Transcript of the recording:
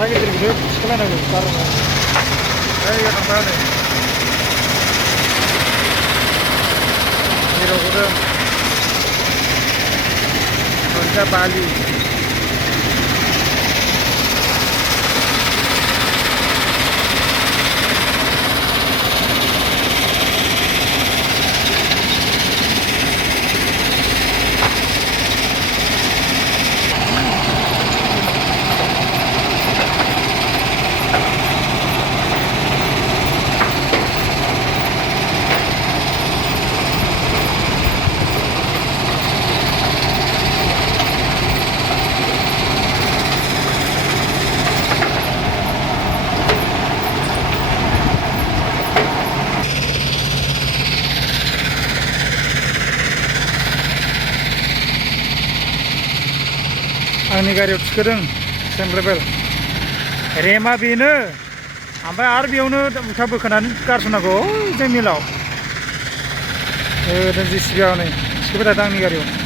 गिदिर थिखोलायनांगौ गारनांगौ जायगा थांबा नै जेराव गदों ओरैजा बालि आंनि गारियाव थिखोदों सेमब्रेबेल रेमा बेनो ओमफ्राय आरो बेयावनो उल्था बोखोनानै गारसननांगौ जों मिलाव जिसिबियाव नै थिखोबाय थादों आंनि गारियाव